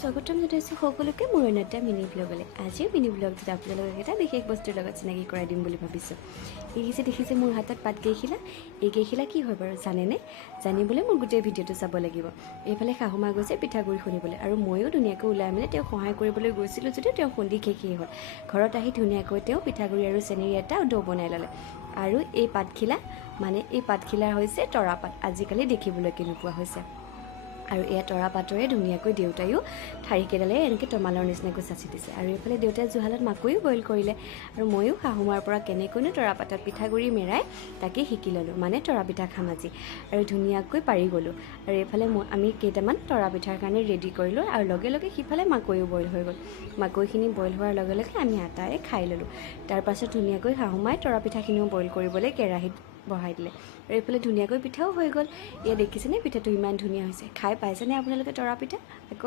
স্বাগতম জনাইছোঁ সকলোকে মোৰ অন্য এটা মিনি ব্লগলৈ। আজিৰ মিনি ব্লগটোত আপোনালোকক এটা বিশেষ বস্তুৰ লগত চিনাকি কৰাই দিম বুলি ভাবিছোঁ। দেখিছে মোৰ হাতত পাত কেইখিলা। এই কেইখিলা কি হয় বাৰু জানেনে? জানিবলৈ মোৰ গোটেই ভিডিঅ'টো চাব লাগিব। এইফালে শাহুমা গৈছে পিঠাগুড়ি খুন্দিবলৈ, আৰু ময়ো ধুনীয়াকৈ ওলাই মেলি তেওঁক সহায় কৰিবলৈ গৈছিলোঁ যদিও তেওঁ খুন্দি শেষেই হ'ল। ঘৰত আহি ধুনীয়াকৈ তেওঁ পিঠাগুড়ি আৰু চেনিৰ এটা ডো বনাই ল'লে। আৰু এই পাতখিলা হৈছে তৰা পাত, আজিকালি দেখিবলৈ নোপোৱা হৈছে। আৰু এয়া তৰা পাতৰে ধুনীয়াকৈ দেউতায়ো ঠাৰিকেইডালে এনেকৈ টমালৰ নিচিনাকৈ চাচি দিছে। আৰু এইফালে দেউতাই জুহালত মাকৈও বইল কৰিলে, আৰু ময়ো শাহুমাৰ পৰা কেনেকৈনো তৰা পাতত পিঠাগুড়ি মেৰাই তাকে শিকি ল'লোঁ, মানে তৰা পিঠা খাম আজি। আৰু ধুনীয়াকৈ পাৰি গ'লোঁ। আৰু এইফালে আমি কেইটামান তৰা পিঠাৰ কাৰণে ৰেডি কৰিলোঁ, আৰু লগে লগে সিফালে মাকৈও বইল হৈ গ'ল। মাকৈখিনি বইল হোৱাৰ লগে লগে আমি আটাৰে খাই ল'লোঁ। তাৰপাছত ধুনীয়াকৈ শাহুমাই তৰা পিঠাখিনিও বইল কৰিবলৈ কেৰাহীত বহাই দিলে, আৰু এইফালে ধুনীয়াকৈ পিঠাও হৈ গ'ল। এয়া দেখিছেনে পিঠাটো ইমান ধুনীয়া হৈছে। খাই পাইছেনে আপোনালোকে তৰা পিঠা? আকৌ